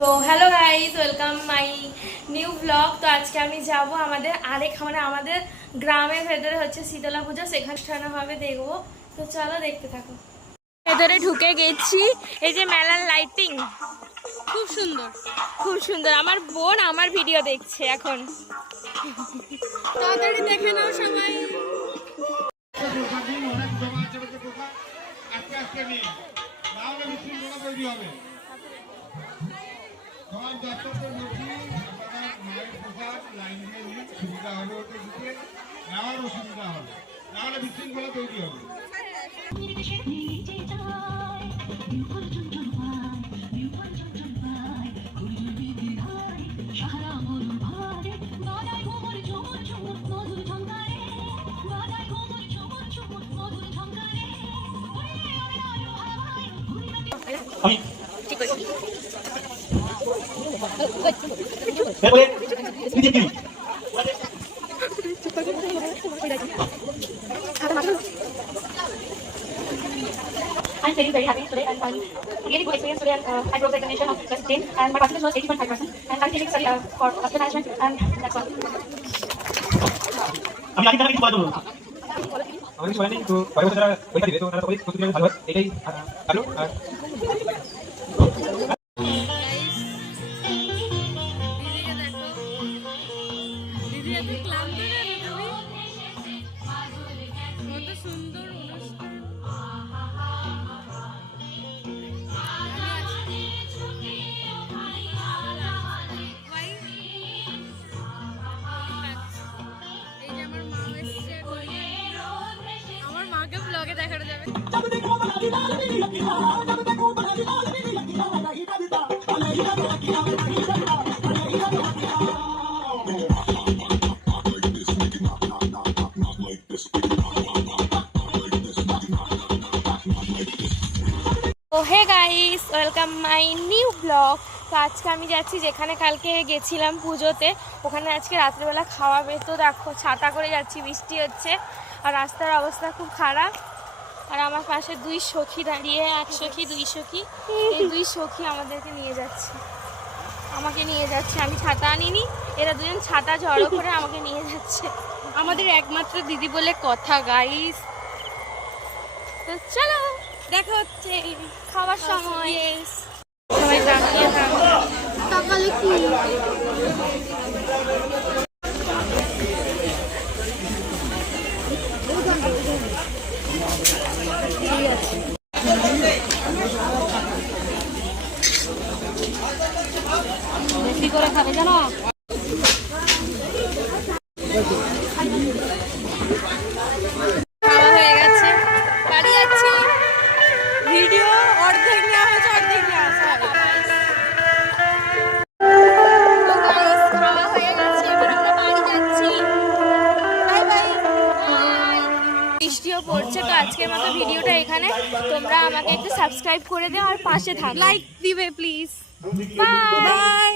তো hello guys, welcome my new blog. তো আজকে আমি যাব আমাদের আমাদের গ্রামের ভেতরে হচ্ছে শীতলা পূজা, সেখানে হবে, দেখবো। তো চলো দেখতে থাকো। ভেতরে ঢুকে গেছি। এই যে মেলার লাইটিং খুব সুন্দর, খুব সুন্দর। আমার বোন আমার ভিডিও দেখছে এখন। তাড়াতাড়ি দেখে নাও সবাই। সবাই দর্শকদের বলছি, আপনারা মায়ের প্রসাদ লাইন দিয়ে নিন, সুবিধা হবে, ওতে দিতে নেওয়ারও সুবিধা হবে, নাহলে বিশৃঙ্খলা তৈরি হবে। ঠিক আছে। I'm very happy today and really good experience today. I broke the examination of class 10 and my percentage was 80.5%. And I'm taking study for hospital management and that's all. আমি আগে কিছু বলবো। আমাদের কিছু বলেনি, তো পরের বছর পরীক্ষা দিবে, তো ওনারা সকলেই প্রস্তুতি ভালো হয়, এটাই ভালো। আর দেখানো যাবে। তো hey guys, welcome my new blog. তো আজকে আমি যাচ্ছি যেখানে কালকে গেছিলাম পুজোতে, ওখানে আজকে রাত্রিবেলা খাওয়াবে। তো দেখো ছাতা করে যাচ্ছি, বৃষ্টি হচ্ছে আর রাস্তার অবস্থা খুব খারাপ। আর আমার পাশে দুই সখী দাঁড়িয়ে, এক সখী দুই সখী, এই দুই সখী আমাদেরকে নিয়ে যাচ্ছে, আমাকে নিয়ে যাচ্ছে। আমি ছাতা আনিনি, এরা দুজন ছাতা জড়ো করে আমাকে নিয়ে যাচ্ছে। আমাদের একমাত্র দিদি বলে কথা গাইস। তো চলো দেখা হচ্ছে খাওয়ার সময়। সবাই দাঁড়িয়ে সকালে কি বেশি করে খাবে জানো। খাওয়া হয়ে গেছে, বাড়ি যাচ্ছি। ভিডিও অর্ধেক নেওয়া হয়েছে, অর্ধেক নেওয়া হয়েছে। খাওয়া হয়ে গেছে, এবার আমরা বাড়ি যাচ্ছি। Bye bye. বৃষ্টিও পড়ছে, তো আজকের মতো ভিডিওটা এখানে। তোমরা আমাকে একটু সাবস্ক্রাইব করে দিও আর পাশে থাকো, লাইক দিবে প্লিজ। Bye bye.